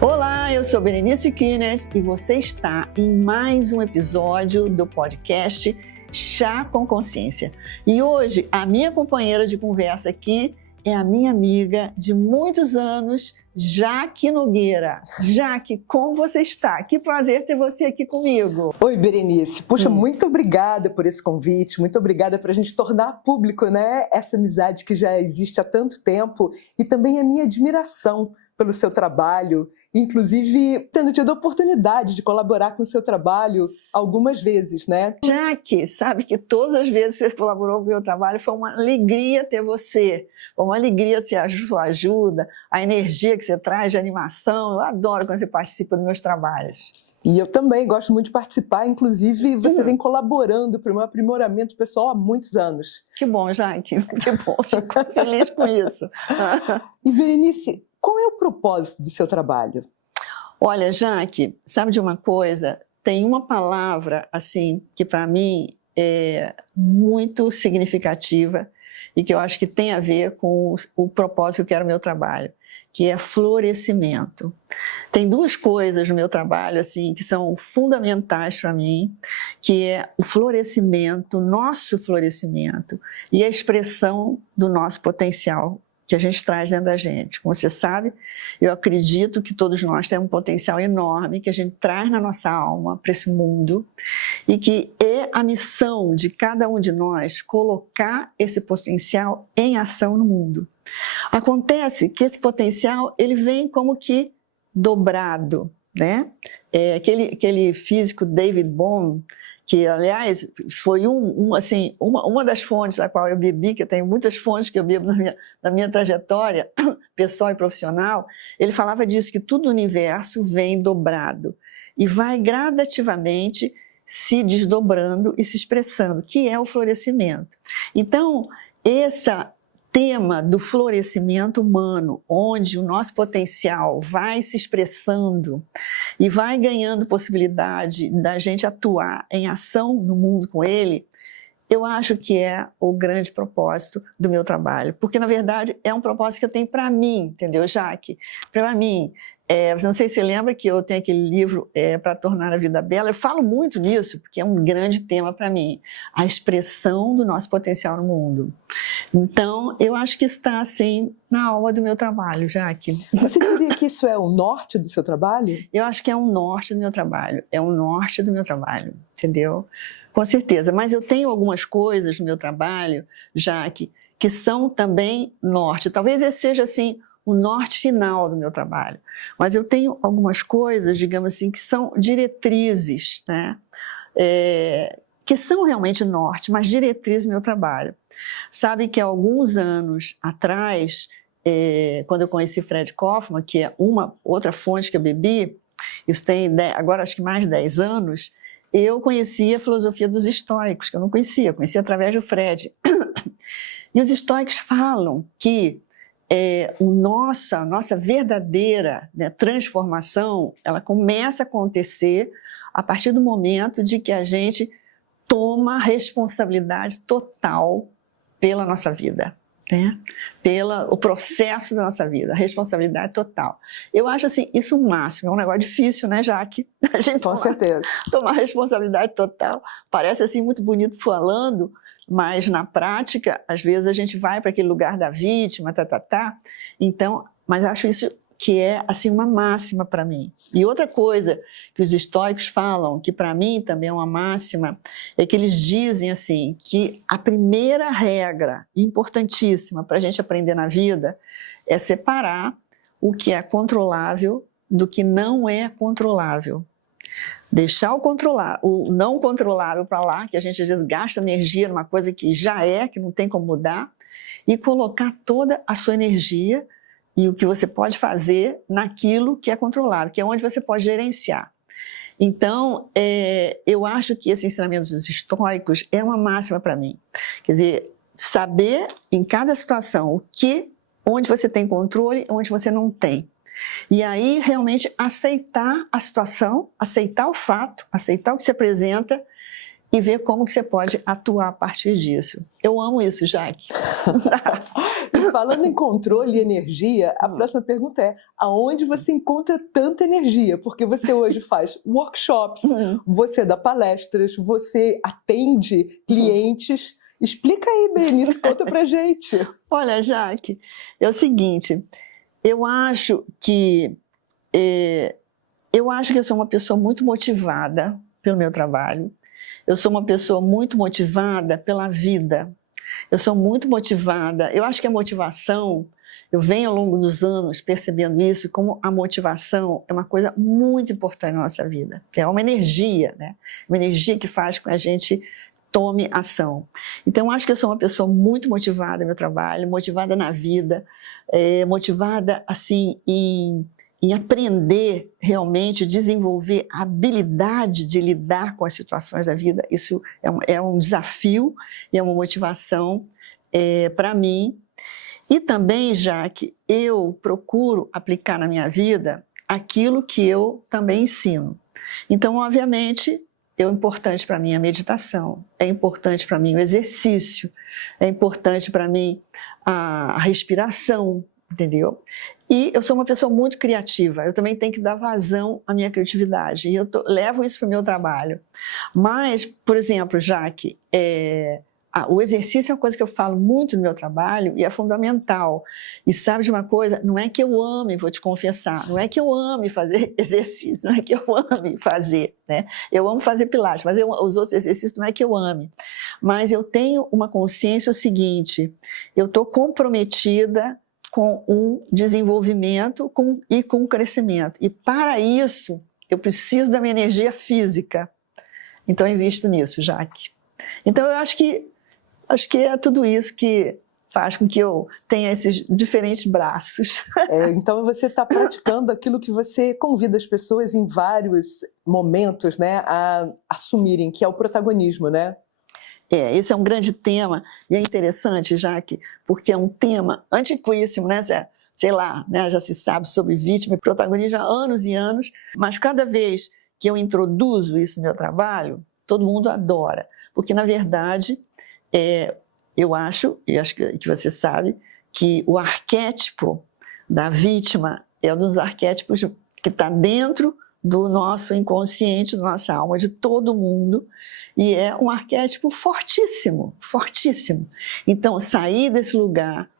Olá, eu sou Berenice Kinners e você está em mais um episódio do podcast Chá com Consciência. E hoje a minha companheira de conversa aqui é a minha amiga de muitos anos, Jaque Nogueira. Jaque, como você está? Que prazer ter você aqui comigo. Oi, Berenice. Puxa, muito obrigada por esse convite, muito obrigada por a gente tornar público, né, essa amizade que já existe há tanto tempo e também a minha admiração pelo seu trabalho, inclusive tendo tido a oportunidade de colaborar com o seu trabalho algumas vezes, né? Jaque, sabe que todas as vezes que você colaborou com o meu trabalho foi uma alegria ter você, foi uma alegria ter a sua ajuda, a energia que você traz de animação. Eu adoro quando você participa dos meus trabalhos. E eu também gosto muito de participar, inclusive você vem colaborando para o meu aprimoramento pessoal há muitos anos. Que bom, Jaque, que bom, fico feliz com isso. E Berenice, qual é o propósito do seu trabalho? Olha, Jaque, sabe de uma coisa? Tem uma palavra, assim, que para mim é muito significativa e que eu acho que tem a ver com o propósito que eu quero no meu trabalho, que é florescimento. Tem duas coisas no meu trabalho, assim, que são fundamentais para mim, que é o florescimento, nosso florescimento e a expressão do nosso potencial que a gente traz dentro da gente. Como você sabe, eu acredito que todos nós temos um potencial enorme que a gente traz na nossa alma para esse mundo e que é a missão de cada um de nós colocar esse potencial em ação no mundo. Acontece que esse potencial ele vem como que dobrado, né? Aquele físico David Bohm, que aliás foi uma das fontes da qual eu bebi, que eu tenho muitas fontes que eu bebo na minha trajetória pessoal e profissional, ele falava disso, que tudo no universo vem dobrado e vai gradativamente se desdobrando e se expressando, que é o florescimento. Então, esse tema do florescimento humano, onde o nosso potencial vai se expressando e vai ganhando possibilidade da gente atuar em ação no mundo com ele, eu acho que é o grande propósito do meu trabalho. Porque, na verdade, é um propósito que eu tenho para mim, entendeu, Jaque? Para mim, não sei se você lembra que eu tenho aquele livro Para Tornar a Vida Bela. Eu falo muito nisso, porque é um grande tema para mim. A expressão do nosso potencial no mundo. Então, eu acho que está, assim, na alma do meu trabalho, Jaque. Você diria que isso é o norte do seu trabalho? Eu acho que é um norte do meu trabalho. É um norte do meu trabalho, entendeu? Com certeza, mas eu tenho algumas coisas no meu trabalho, Jaque, que são também norte. Talvez esse seja, assim, o norte final do meu trabalho. Mas eu tenho algumas coisas, digamos assim, que são diretrizes, né? Que são realmente norte, mas diretrizes do meu trabalho. Sabe que há alguns anos atrás, quando eu conheci Fred Kofman, que é uma outra fonte que eu bebi, isso tem agora acho que mais de 10 anos, eu conhecia a filosofia dos estoicos, que eu não conhecia, conhecia através do Fred. E os estoicos falam que a nossa verdadeira, né, transformação, ela começa a acontecer a partir do momento de que a gente toma responsabilidade total pela nossa vida, né? Pelo processo da nossa vida, responsabilidade total. Eu acho assim, isso o máximo, é um negócio difícil, né, Jaque? A gente Com certeza. Tomar responsabilidade total, parece assim muito bonito falando, mas na prática, às vezes a gente vai para aquele lugar da vítima, Então, mas acho isso que é assim uma máxima para mim. E outra coisa que os estoicos falam, que para mim também é uma máxima, é que eles dizem assim, que a primeira regra importantíssima para a gente aprender na vida é separar o que é controlável do que não é controlável. Deixar o não controlável para lá, que a gente às vezes gasta energia numa coisa que já que não tem como mudar, e colocar toda a sua energia e o que você pode fazer naquilo que é controlável, que é onde você pode gerenciar. Então, eu acho que esse ensinamento dos estoicos é uma máxima para mim. Quer dizer, saber em cada situação onde você tem controle e onde você não tem. E aí, realmente, aceitar a situação, aceitar o fato, aceitar o que se apresenta e ver como que você pode atuar a partir disso. Eu amo isso, Jaque. E falando em controle e energia, a próxima pergunta é: aonde você encontra tanta energia? Porque você hoje faz workshops, você dá palestras, você atende clientes. Explica aí, Berenice, conta pra gente. Olha, Jaque, é o seguinte, eu acho que eu sou uma pessoa muito motivada pelo meu trabalho. Eu sou uma pessoa muito motivada pela vida. Eu sou muito motivada. Eu acho que a motivação, eu venho ao longo dos anos percebendo isso, como a motivação é uma coisa muito importante na nossa vida. É uma energia, né? Uma energia que faz com que a gente tome ação. Então, eu acho que eu sou uma pessoa muito motivada no meu trabalho, motivada na vida, motivada, assim, em aprender realmente, desenvolver a habilidade de lidar com as situações da vida. Isso é um desafio e é uma motivação para mim. E também, já que eu procuro aplicar na minha vida aquilo que eu também ensino. Então, obviamente, é importante para mim a meditação, é importante para mim o exercício, é importante para mim a respiração, entendeu? E eu sou uma pessoa muito criativa, eu também tenho que dar vazão à minha criatividade, e eu levo isso para o meu trabalho. Mas, por exemplo, Jaque, o exercício é uma coisa que eu falo muito no meu trabalho e é fundamental. E sabe de uma coisa? Não é que eu ame, vou te confessar, não é que eu ame fazer exercício, não é que eu ame fazer, né? Eu amo fazer pilates, mas os outros exercícios não é que eu ame. Mas eu tenho uma consciência o seguinte, eu estou comprometida com um desenvolvimento e com um crescimento. E para isso, eu preciso da minha energia física. Então eu invisto nisso, Jaque. Então eu acho que é tudo isso que faz com que eu tenha esses diferentes braços. Então você está praticando aquilo que você convida as pessoas em vários momentos, né, a assumirem, que é o protagonismo, né? Esse é um grande tema e é interessante, Jaque, porque é um tema antiquíssimo, né? Sei lá, né? Já se sabe sobre vítima e protagonismo há anos e anos, mas cada vez que eu introduzo isso no meu trabalho, todo mundo adora, porque na verdade eu acho que você sabe, que o arquétipo da vítima é um dos arquétipos que está dentro do nosso inconsciente, da nossa alma, de todo mundo, e é um arquétipo fortíssimo, fortíssimo. Então, sair desse lugar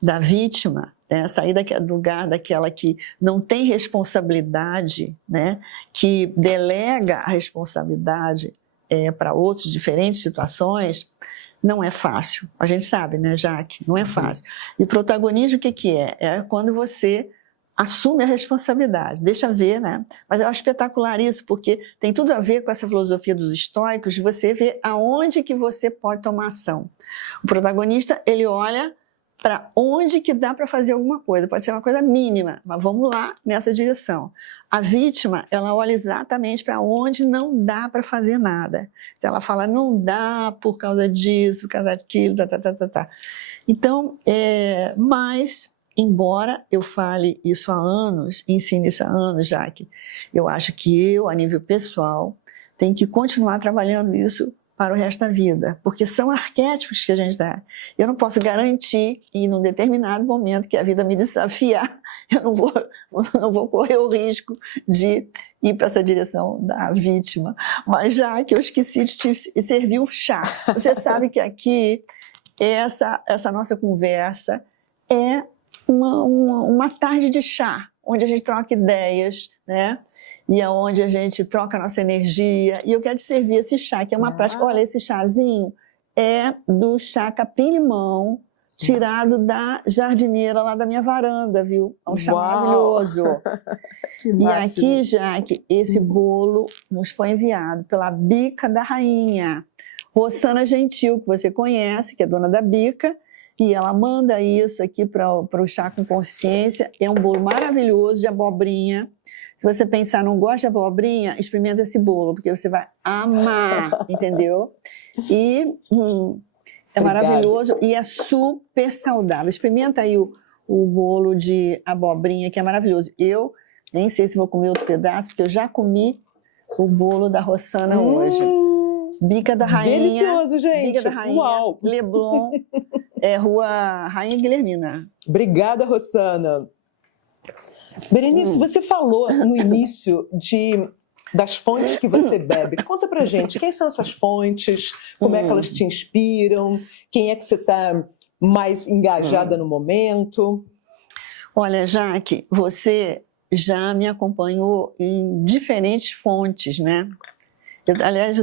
da vítima, sair do lugar daquela que não tem responsabilidade, né, que delega a responsabilidade para outros, diferentes situações, não é fácil. A gente sabe, né, Jaque? Não é fácil. E protagonismo, o que é? É quando você assume a responsabilidade, deixa ver, né? Mas eu acho espetacular isso, porque tem tudo a ver com essa filosofia dos estoicos, de você ver aonde que você pode tomar ação. O protagonista, ele olha para onde que dá para fazer alguma coisa, pode ser uma coisa mínima, mas vamos lá nessa direção. A vítima, ela olha exatamente para onde não dá para fazer nada. Então ela fala, não dá por causa disso, por causa daquilo, tá. Então, mas, embora eu fale isso há anos, ensine isso há anos, Jaque, eu acho que eu, a nível pessoal, tenho que continuar trabalhando isso para o resto da vida, porque são arquétipos que a gente dá. Eu não posso garantir, em um determinado momento que a vida me desafiar, eu não vou correr o risco de ir para essa direção da vítima. Mas já que eu esqueci de te servir um chá, você sabe que aqui, essa nossa conversa é uma tarde de chá, onde a gente troca ideias, né? E é onde a gente troca a nossa energia. E eu quero te servir esse chá, que é uma prática. Olha, esse chazinho é do chá capim-limão, tirado da jardineira lá da minha varanda, viu? É um chá maravilhoso. Que e aqui, Jaque, esse bolo nos foi enviado pela Bica da Rainha, Rossana Gentil, que você conhece, que é dona da Bica, e ela manda isso aqui para o Chá com Consciência. É um bolo maravilhoso de abobrinha. Se você pensar, não gosta de abobrinha, experimenta esse bolo, porque você vai amar, entendeu? E é maravilhoso e é super saudável. Experimenta aí o bolo de abobrinha, que é maravilhoso. Eu nem sei se vou comer outro pedaço, porque eu já comi o bolo da Rossana hoje. Bica da Rainha. Delicioso, gente. Bica da Rainha. Uau. Leblon, Rua Rainha Guilhermina. Obrigada, Rossana. Berenice, você falou no início das fontes que você bebe. Conta pra gente, quem são essas fontes? Como é que elas te inspiram? Quem é que você está mais engajada no momento? Olha, Jaque, você já me acompanhou em diferentes fontes, né? Aliás,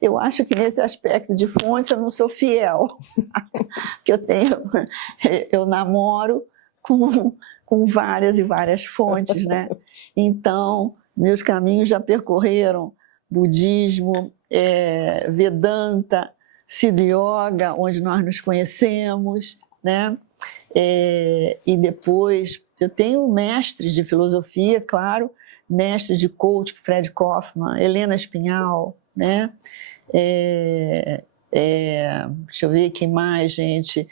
eu acho que nesse aspecto de fontes eu não sou fiel, que eu namoro com várias e várias fontes, né? Então, meus caminhos já percorreram budismo, Vedanta, Siddha Yoga, onde nós nos conhecemos, né? E depois eu tenho mestres de filosofia, claro, mestres de coaching, Fred Kaufman, Helena Espinhal, né? Deixa eu ver quem mais, gente.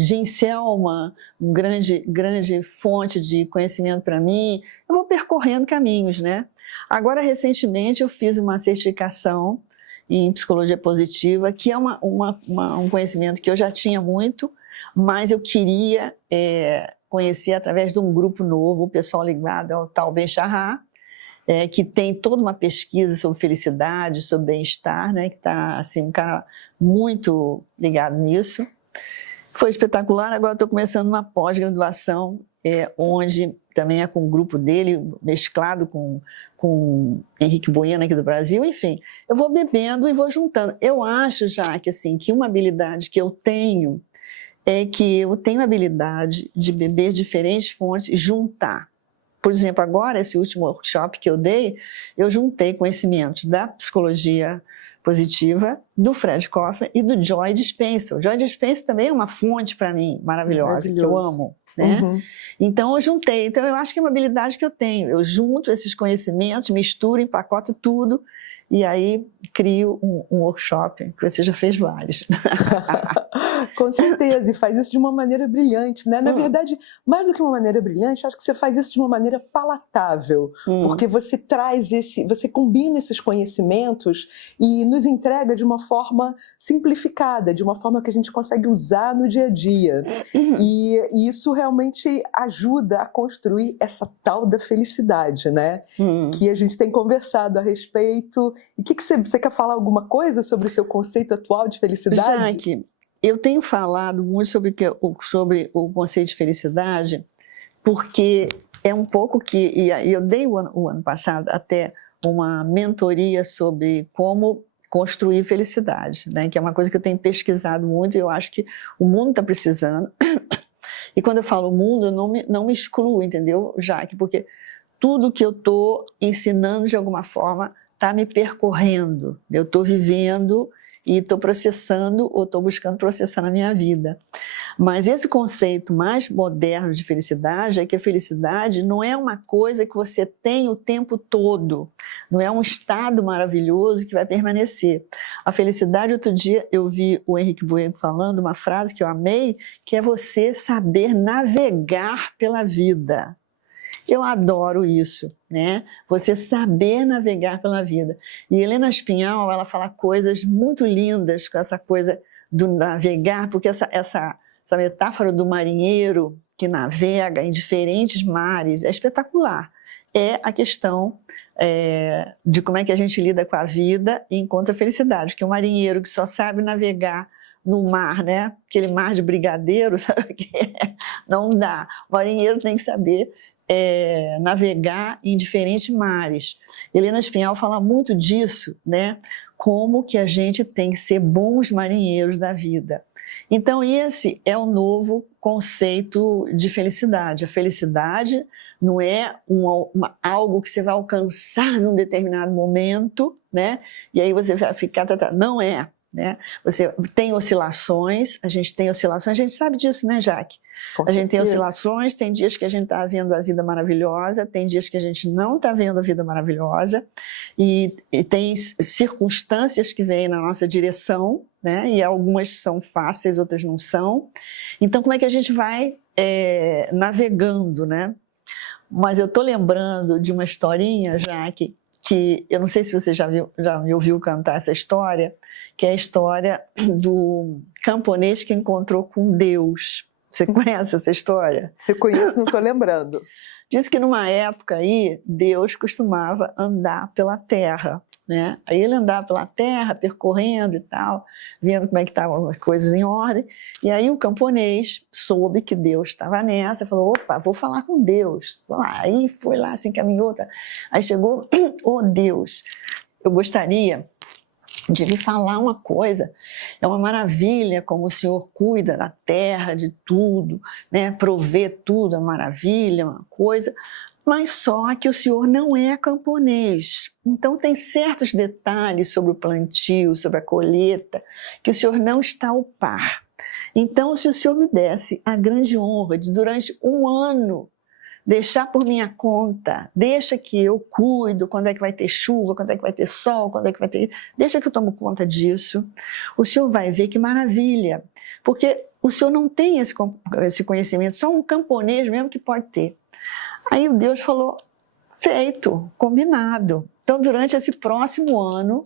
Gene Selman, grande fonte de conhecimento para mim. Eu vou percorrendo caminhos, né? Agora, recentemente, eu fiz uma certificação em psicologia positiva, que é um conhecimento que eu já tinha muito, mas eu queria conhecer através de um grupo novo, o pessoal ligado ao Tal Ben-Shahar, que tem toda uma pesquisa sobre felicidade, sobre bem-estar, né, que está assim, um cara muito ligado nisso. Foi espetacular. Agora estou começando uma pós-graduação, onde também é com o grupo dele, mesclado com Henrique Bueno aqui do Brasil. Enfim, eu vou bebendo e vou juntando. Eu acho já que, assim, que uma habilidade que eu tenho é que eu tenho a habilidade de beber diferentes fontes e juntar. Por exemplo, agora, esse último workshop que eu dei, eu juntei conhecimentos da psicologia positiva, do Fred Kaufman e do Joy Dispenza. O Joy Dispenza também é uma fonte para mim maravilhosa, que eu amo. Né? Uhum. Então, eu juntei. Então, eu acho que é uma habilidade que eu tenho. Eu junto esses conhecimentos, misturo, empacoto tudo e aí crio um workshop, que você já fez vários. Com certeza, e faz isso de uma maneira brilhante, né? Na verdade, mais do que uma maneira brilhante, acho que você faz isso de uma maneira palatável, porque você você combina esses conhecimentos e nos entrega de uma forma simplificada, de uma forma que a gente consegue usar no dia a dia. E isso realmente ajuda a construir essa tal da felicidade, né? Que a gente tem conversado a respeito. E que você quer falar alguma coisa sobre o seu conceito atual de felicidade? Jaque, eu tenho falado muito sobre o conceito de felicidade, porque é um pouco que... E eu dei o ano passado até uma mentoria sobre como construir felicidade, né? Que é uma coisa que eu tenho pesquisado muito e eu acho que o mundo está precisando. E quando eu falo mundo, eu não me excluo, entendeu, Jaque? Porque tudo que eu estou ensinando de alguma forma está me percorrendo. Eu estou vivendo e estou processando ou estou buscando processar na minha vida. Mas esse conceito mais moderno de felicidade é que a felicidade não é uma coisa que você tem o tempo todo, não é um estado maravilhoso que vai permanecer. A felicidade, outro dia eu vi o Henrique Bueno falando uma frase que eu amei, que é você saber navegar pela vida. Eu adoro isso, né? Você saber navegar pela vida. E Helena Espinhal, ela fala coisas muito lindas com essa coisa do navegar, porque essa metáfora do marinheiro que navega em diferentes mares é espetacular. É a questão de como é que a gente lida com a vida e encontra a felicidade. Porque o marinheiro que só sabe navegar no mar, né? Aquele mar de brigadeiro, sabe o que é? Não dá. O marinheiro tem que saber navegar em diferentes mares. Helena Espinhal fala muito disso, né? Como que a gente tem que ser bons marinheiros da vida. Então esse é o novo conceito de felicidade. A felicidade não é algo que você vai alcançar num determinado momento, né? E aí você vai ficar... Não é. Né? Você tem oscilações, a gente sabe disso, né, Jaque? A gente tem oscilações, tem dias que a gente está vendo a vida maravilhosa, tem dias que a gente não está vendo a vida maravilhosa, e tem circunstâncias que vêm na nossa direção, né? E algumas são fáceis, outras não são. Então, como é que a gente vai navegando, né? Mas eu estou lembrando de uma historinha, Jaque, que eu não sei se você já me ouviu cantar essa história, que é a história do camponês que encontrou com Deus. Você conhece essa história? Se conhece, não estou lembrando. Diz que numa época aí, Deus costumava andar pela terra, né? Aí ele andava pela terra, percorrendo e tal, vendo como é que estavam as coisas em ordem. E aí o camponês soube que Deus estava nessa, falou, opa, vou falar com Deus. Aí foi lá, assim, caminhou. Tá. Aí chegou, oh Deus, eu gostaria de lhe falar uma coisa, é uma maravilha como o Senhor cuida da terra, de tudo, né? Provê tudo, é uma maravilha, uma coisa, mas só que o Senhor não é camponês. Então tem certos detalhes sobre o plantio, sobre a colheita, que o Senhor não está ao par. Então, se o Senhor me desse a grande honra de, durante um ano, deixar por minha conta, deixa que eu cuido, quando é que vai ter chuva, quando é que vai ter sol, quando é que vai ter... Deixa que eu tomo conta disso. O senhor vai ver que maravilha, porque o senhor não tem esse conhecimento, só um camponês mesmo que pode ter. Aí o Deus falou, feito, combinado. Então, durante esse próximo ano,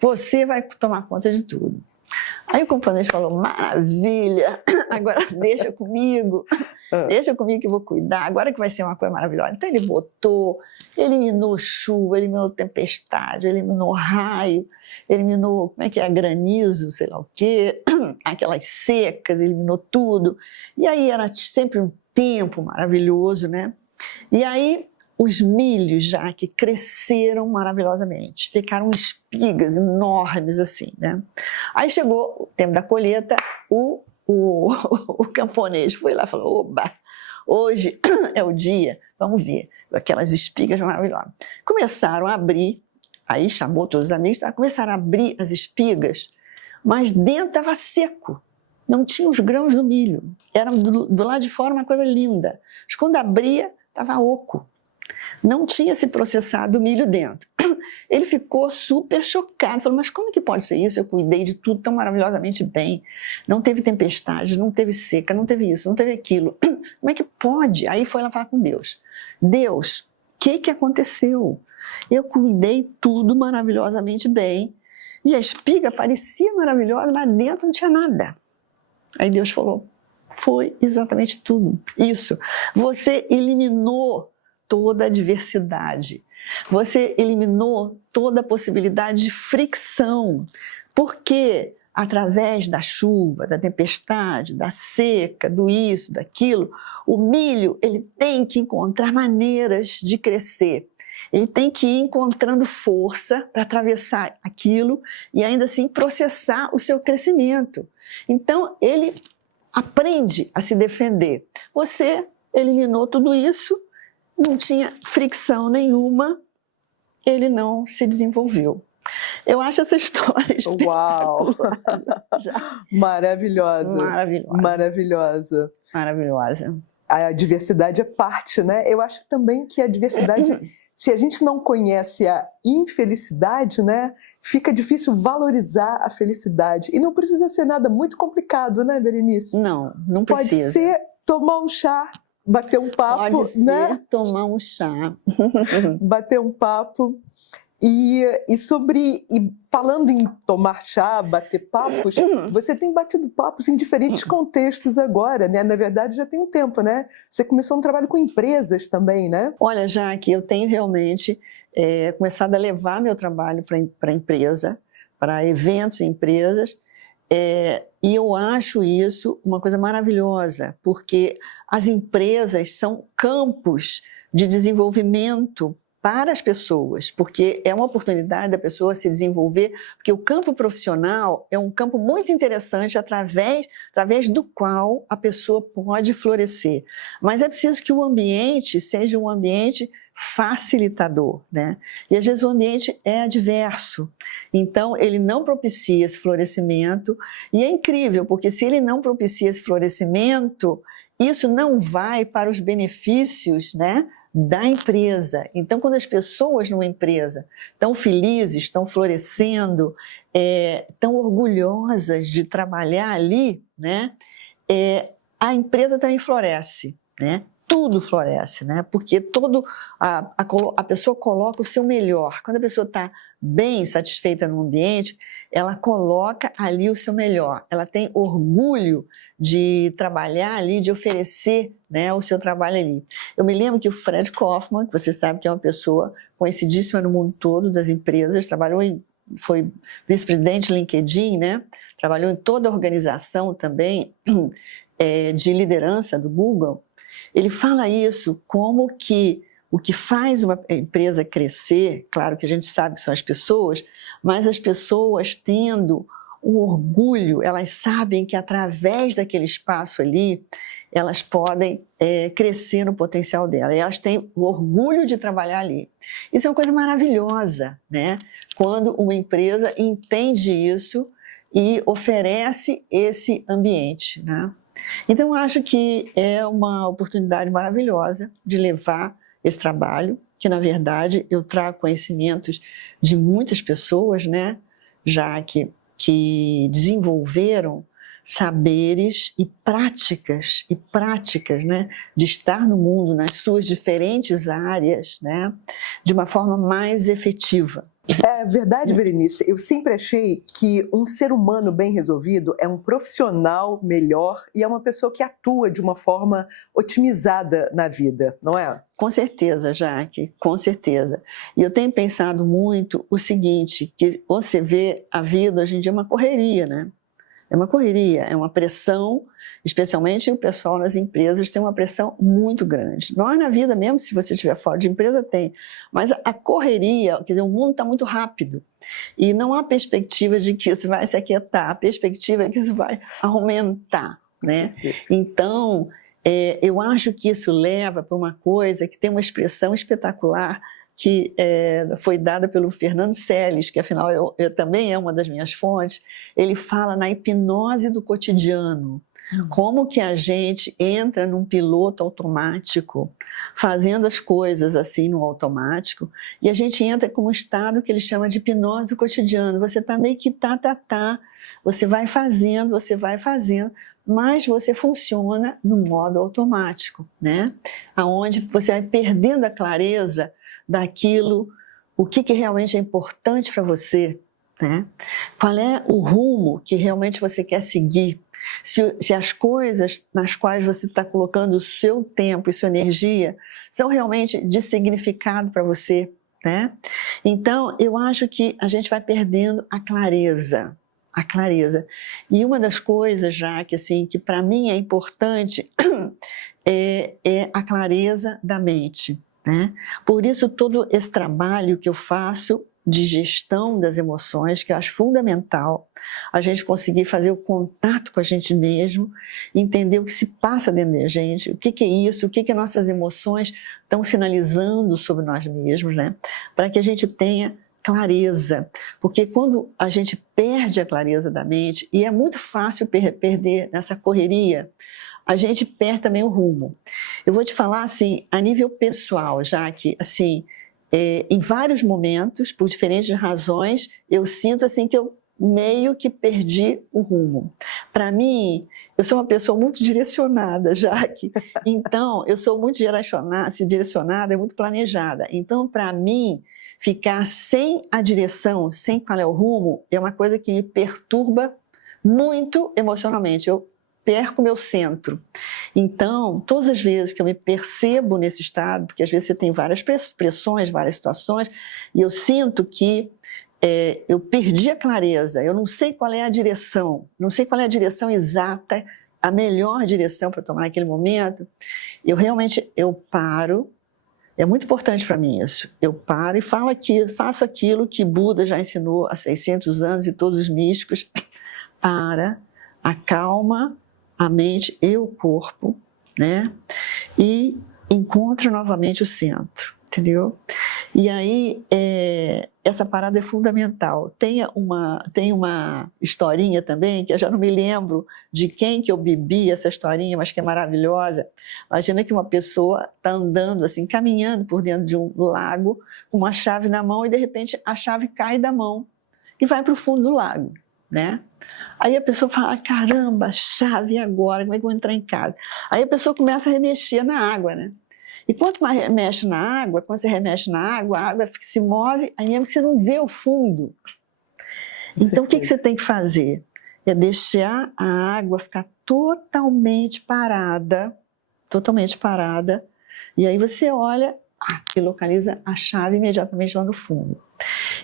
você vai tomar conta de tudo. Aí o camponês falou, maravilha, agora deixa comigo que eu vou cuidar, agora que vai ser uma coisa maravilhosa. Então ele botou, eliminou chuva, eliminou tempestade, eliminou raio, eliminou, como é que é, granizo, sei lá o quê, aquelas secas, eliminou tudo. E aí era sempre um tempo maravilhoso, né? E aí os milhos já que cresceram maravilhosamente, ficaram espigas enormes assim, né? Aí chegou o tempo da colheita, o camponês foi lá e falou, oba, hoje é o dia, vamos ver, aquelas espigas maravilhosas. Começaram a abrir, aí chamou todos os amigos, começaram a abrir as espigas, mas dentro estava seco, não tinha os grãos do milho, era do lado de fora uma coisa linda, mas quando abria, estava oco. Não tinha se processado o milho dentro. Ele ficou super chocado, falou, mas como que pode ser isso? Eu cuidei de tudo tão maravilhosamente bem, não teve tempestade, não teve seca, não teve isso, não teve aquilo. Como é que pode? Aí foi lá falar com Deus. Deus, o que aconteceu? Eu cuidei tudo maravilhosamente bem e a espiga parecia maravilhosa, mas dentro não tinha nada. Aí Deus falou, foi exatamente tudo. Isso, você eliminou toda a diversidade. Você eliminou toda a possibilidade de fricção, porque através da chuva, da tempestade, da seca, do isso, daquilo, o milho ele tem que encontrar maneiras de crescer. Ele tem que ir encontrando força para atravessar aquilo e ainda assim processar o seu crescimento. Então ele aprende a se defender. Você eliminou tudo isso, não tinha fricção nenhuma, ele não se desenvolveu. Eu acho essa história uau, maravilhosa. Maravilhosa. Maravilhosa. Maravilhosa. A diversidade é parte, né? Eu acho também que a diversidade, se a gente não conhece a infelicidade, né, fica difícil valorizar a felicidade. E não precisa ser nada muito complicado, né, Berenice? Não, não precisa. Pode ser tomar um chá, bater um papo, pode ser, né? Tomar um chá. Bater um papo. E falando em tomar chá, bater papos, você tem batido papos em diferentes contextos agora, né? Na verdade, já tem um tempo, né? Você começou um trabalho com empresas também, né? Olha, Jaque, eu tenho realmente começado a levar meu trabalho para a empresa, para eventos e empresas, e eu acho isso uma coisa maravilhosa, porque as empresas são campos de desenvolvimento para as pessoas, porque é uma oportunidade da pessoa se desenvolver, porque o campo profissional é um campo muito interessante através do qual a pessoa pode florescer. Mas é preciso que o ambiente seja um ambiente facilitador, né? E às vezes o ambiente é adverso, então ele não propicia esse florescimento, e é incrível, porque se ele não propicia esse florescimento, isso não vai para os benefícios, né, da empresa. Então, quando as pessoas numa empresa estão felizes, estão florescendo, estão orgulhosas de trabalhar ali, né, a empresa também floresce, né? tudo floresce, né? Porque a pessoa coloca o seu melhor. Quando a pessoa está bem satisfeita no ambiente, ela coloca ali o seu melhor. Ela tem orgulho de trabalhar ali, de oferecer, né, o seu trabalho ali. Eu me lembro que o Fred Kaufman, que você sabe que é uma pessoa conhecidíssima no mundo todo das empresas, foi vice-presidente do LinkedIn, né? Trabalhou em toda a organização também de liderança do Google. Ele fala isso como que o que faz uma empresa crescer, claro que a gente sabe que são as pessoas, mas as pessoas tendo um orgulho, elas sabem que através daquele espaço ali, elas podem crescer no potencial dela, e elas têm o orgulho de trabalhar ali. Isso é uma coisa maravilhosa, né? Quando uma empresa entende isso e oferece esse ambiente, né? Então, eu acho que é uma oportunidade maravilhosa de levar esse trabalho, que, na verdade, eu trago conhecimentos de muitas pessoas, né, já que desenvolveram saberes e práticas, né, de estar no mundo, nas suas diferentes áreas, né, de uma forma mais efetiva. É verdade, Berenice. Eu sempre achei que um ser humano bem resolvido é um profissional melhor e é uma pessoa que atua de uma forma otimizada na vida, não é? Com certeza, Jaque, com certeza. E eu tenho pensado muito o seguinte, que você vê a vida hoje em dia é uma correria, né? É uma correria, é uma pressão, especialmente o pessoal nas empresas tem uma pressão muito grande. Nós na vida mesmo, se você estiver fora de empresa, tem. Mas a correria, quer dizer, o mundo está muito rápido. E não há perspectiva de que isso vai se aquietar, a perspectiva é que isso vai aumentar, né? Então, eu acho que isso leva para uma coisa que tem uma expressão espetacular, que foi dada pelo Fernando Seles, que afinal eu também é uma das minhas fontes. Ele fala na hipnose do cotidiano, como que a gente entra num piloto automático, fazendo as coisas assim no automático, e a gente entra com um estado que ele chama de hipnose do cotidiano. Você está meio que você vai fazendo, mas você funciona no modo automático, né? Onde você vai perdendo a clareza daquilo, o que realmente é importante para você, né? Qual é o rumo que realmente você quer seguir? Se as coisas nas quais você está colocando o seu tempo e sua energia são realmente de significado para você, né? Então, eu acho que a gente vai perdendo a clareza. E uma das coisas, já que para mim é importante, é a clareza da mente, né? Por isso, todo esse trabalho que eu faço de gestão das emoções, que eu acho fundamental, a gente conseguir fazer o contato com a gente mesmo, entender o que se passa dentro da gente, o que é isso, o que nossas emoções estão sinalizando sobre nós mesmos, né? Para que a gente tenha clareza, porque quando a gente perde a clareza da mente, e é muito fácil perder nessa correria, a gente perde também o rumo. Eu vou te falar assim, a nível pessoal, já que assim, em vários momentos, por diferentes razões, eu sinto assim que eu meio que perdi o rumo. Para mim, eu sou uma pessoa muito direcionada, Jaque. Então, eu sou muito direcionada, muito planejada. Então, para mim, ficar sem a direção, sem qual é o rumo, é uma coisa que me perturba muito emocionalmente. Eu perco o meu centro. Então, todas as vezes que eu me percebo nesse estado, porque às vezes você tem várias pressões, várias situações, e eu sinto que eu perdi a clareza, eu não sei qual é a direção, não sei qual é a direção exata, a melhor direção para tomar naquele momento, eu paro, é muito importante para mim isso, eu paro e faço aquilo que Buda já ensinou há 600 anos e todos os místicos, acalma a mente e o corpo, né? E encontra novamente o centro, entendeu? E aí, essa parada é fundamental. Tem uma historinha também, que eu já não me lembro de quem que eu bebi essa historinha, mas que é maravilhosa. Imagina que uma pessoa está andando, assim, caminhando por dentro de um lago, com uma chave na mão, e de repente a chave cai da mão e vai para o fundo do lago. né? Aí a pessoa fala, caramba, a chave, e agora? Como é que eu vou entrar em casa? Aí a pessoa começa a remexer na água, né? E quanto mais remexe na água, quando você remexe na água, a água se move, aí mesmo que você não vê o fundo. Então, o que você tem que fazer? É deixar a água ficar totalmente parada, e aí você olha e localiza a chave imediatamente lá no fundo.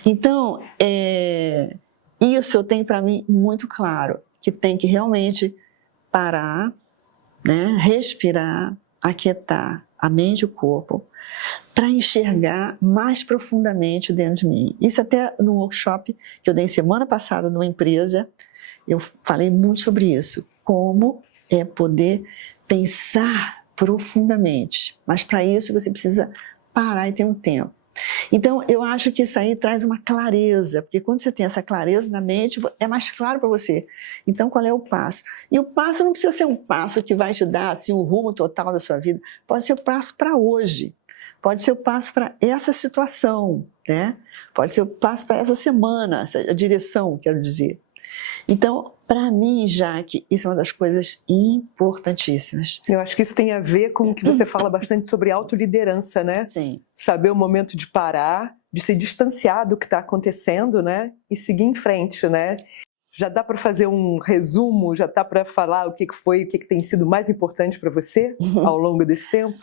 Então, isso eu tenho para mim muito claro, que tem que realmente parar, né, respirar, aquietar a mente e o corpo, para enxergar mais profundamente dentro de mim. Isso até no workshop que eu dei semana passada numa empresa, eu falei muito sobre isso, como é poder pensar profundamente, mas para isso você precisa parar e ter um tempo. Então, eu acho que isso aí traz uma clareza, porque quando você tem essa clareza na mente, é mais claro para você. Então, qual é o passo? E o passo não precisa ser um passo que vai te dar assim, o rumo total da sua vida, pode ser o passo para hoje, pode ser o passo para essa situação, né? Pode ser o passo para essa semana, a direção, quero dizer. Então, para mim, Jaque, isso é uma das coisas importantíssimas. Eu acho que isso tem a ver com o que você fala bastante sobre autoliderança, né? Sim. Saber o momento de parar, de se distanciar do que está acontecendo, né? E seguir em frente, né? Já dá para fazer um resumo? Já dá para falar o que foi, o que tem sido mais importante para você ao longo desse tempo?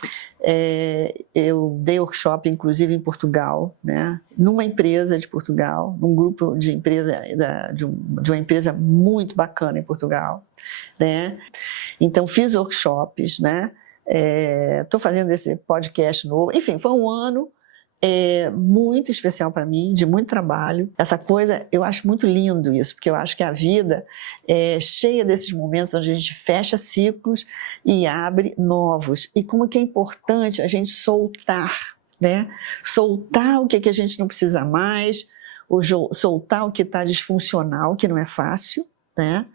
Eu dei workshop, inclusive, em Portugal, né? Numa empresa de Portugal, num grupo de empresa, de uma empresa muito bacana em Portugal, né? Então, fiz workshops, né? Estou fazendo esse podcast novo. Enfim, foi um ano muito especial para mim, de muito trabalho. Essa coisa, eu acho muito lindo isso, porque eu acho que a vida é cheia desses momentos onde a gente fecha ciclos e abre novos. E como que é importante a gente soltar, né? Soltar o que a gente não precisa mais, ou soltar o que está disfuncional, que não é fácil, né?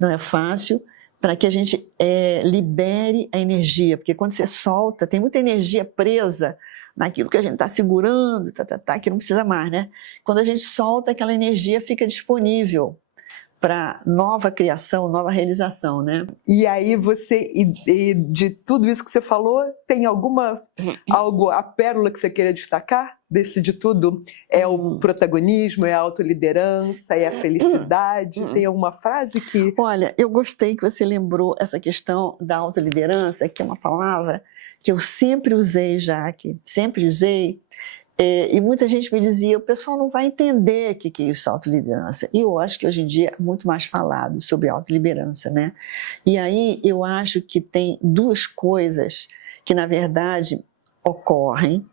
Não é fácil, para que a gente libere a energia, porque quando você solta, tem muita energia presa naquilo que a gente está segurando, que não precisa mais, né? Quando a gente solta, aquela energia fica disponível para nova criação, nova realização, né? E aí você, e de tudo isso que você falou, tem a pérola que você queira destacar? Desse de tudo? É o protagonismo, é a autoliderança, é a felicidade? Tem alguma frase que... Olha, eu gostei que você lembrou essa questão da autoliderança, que é uma palavra que eu sempre usei, Jaque, sempre usei, e muita gente me dizia, o pessoal não vai entender o que é isso, autoliderança. E eu acho que hoje em dia é muito mais falado sobre autoliderança, né? E aí eu acho que tem duas coisas que, na verdade, ocorrem,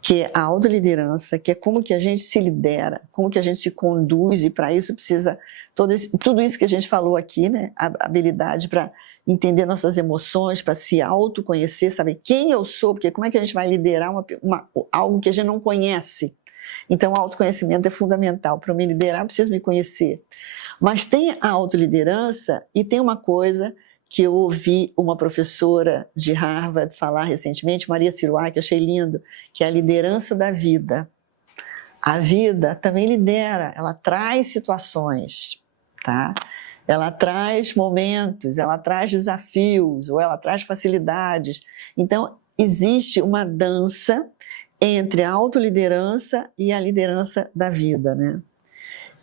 que é a autoliderança, que é como que a gente se lidera, como que a gente se conduz, e para isso precisa tudo isso que a gente falou aqui, né? A habilidade para entender nossas emoções, para se autoconhecer, saber quem eu sou, porque como é que a gente vai liderar algo que a gente não conhece? Então, o autoconhecimento é fundamental. Para eu me liderar, eu preciso me conhecer. Mas tem a autoliderança e tem uma coisa que eu ouvi uma professora de Harvard falar recentemente, Maria Sirois, que eu achei lindo, que é a liderança da vida. A vida também lidera, ela traz situações, tá? Ela traz momentos, ela traz desafios, ou ela traz facilidades. Então, existe uma dança entre a autoliderança e a liderança da vida, né?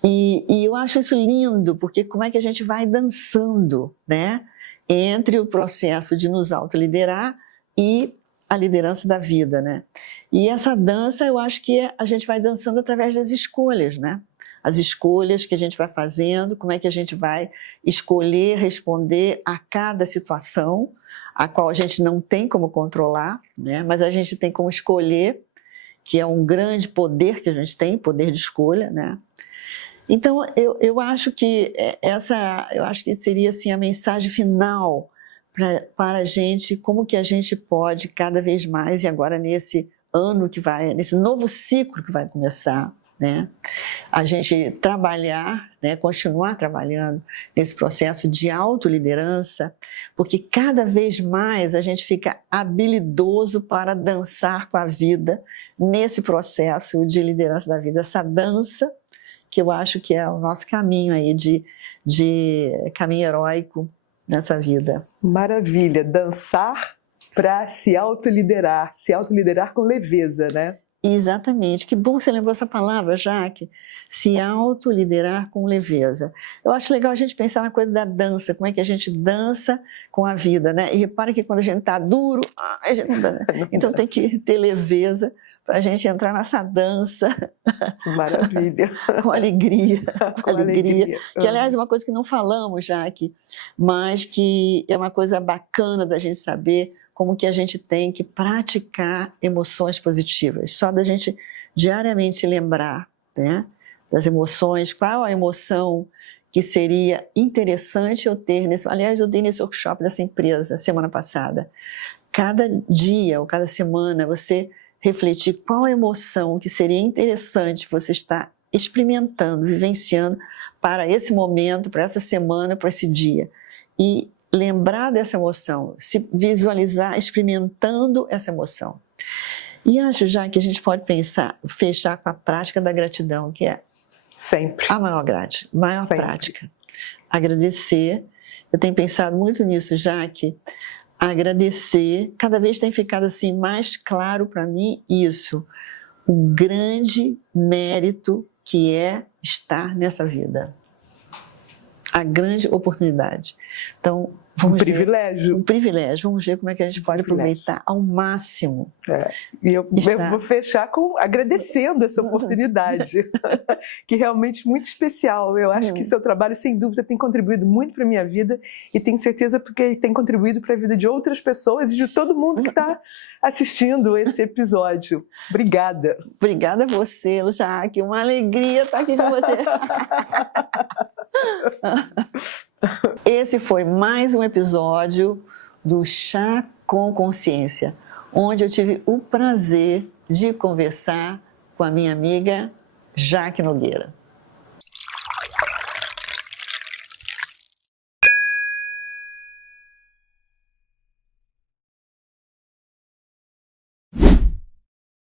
E eu acho isso lindo, porque como é que a gente vai dançando, né? Entre o processo de nos autoliderar e a liderança da vida, né? E essa dança, eu acho que a gente vai dançando através das escolhas, né? As escolhas que a gente vai fazendo, como é que a gente vai escolher responder a cada situação, a qual a gente não tem como controlar, né? Mas a gente tem como escolher, que é um grande poder que a gente tem, poder de escolha, né? Então, eu acho que seria assim, a mensagem final para a gente, como que a gente pode cada vez mais, e agora nesse ano que vai, nesse novo ciclo que vai começar, né, a gente trabalhar, né, continuar trabalhando nesse processo de autoliderança, porque cada vez mais a gente fica habilidoso para dançar com a vida nesse processo de liderança da vida, essa dança que eu acho que é o nosso caminho aí de caminho heróico nessa vida. Maravilha, dançar para se autoliderar com leveza, né? Exatamente, que bom que você lembrou essa palavra, Jaque, se autoliderar com leveza. Eu acho legal a gente pensar na coisa da dança, como é que a gente dança com a vida, né? E repara que quando a gente está duro, a gente não dança. Então tem que ter leveza para a gente entrar nessa dança. Maravilha. Com alegria. Com alegria. Que, aliás, é uma coisa que não falamos, Jaque, mas que é uma coisa bacana da gente saber como que a gente tem que praticar emoções positivas. Só da gente diariamente se lembrar, né, das emoções, qual a emoção que seria interessante eu ter. Aliás, eu dei nesse workshop dessa empresa semana passada. Cada dia ou cada semana você refletir qual a emoção que seria interessante você estar experimentando, vivenciando para esse momento, para essa semana, para esse dia. E lembrar dessa emoção, se visualizar experimentando essa emoção. E acho já que a gente pode fechar com a prática da gratidão, que é sempre a maior prática. Agradecer. Eu tenho pensado muito nisso, já que agradecer, cada vez tem ficado assim mais claro para mim isso, o grande mérito que é estar nessa vida. A grande oportunidade. Então, vamos privilégio. Um privilégio. Vamos ver como é que a gente pode aproveitar ao máximo. E eu vou fechar agradecendo essa oportunidade, que realmente é muito especial. Eu acho que seu trabalho, sem dúvida, tem contribuído muito para a minha vida e tenho certeza porque tem contribuído para a vida de outras pessoas e de todo mundo que está assistindo esse episódio. Obrigada. Obrigada a você, Jaque. Uma alegria estar aqui com você. Esse foi mais um episódio do Chá com Consciência, onde eu tive o prazer de conversar com a minha amiga Jaque Nogueira.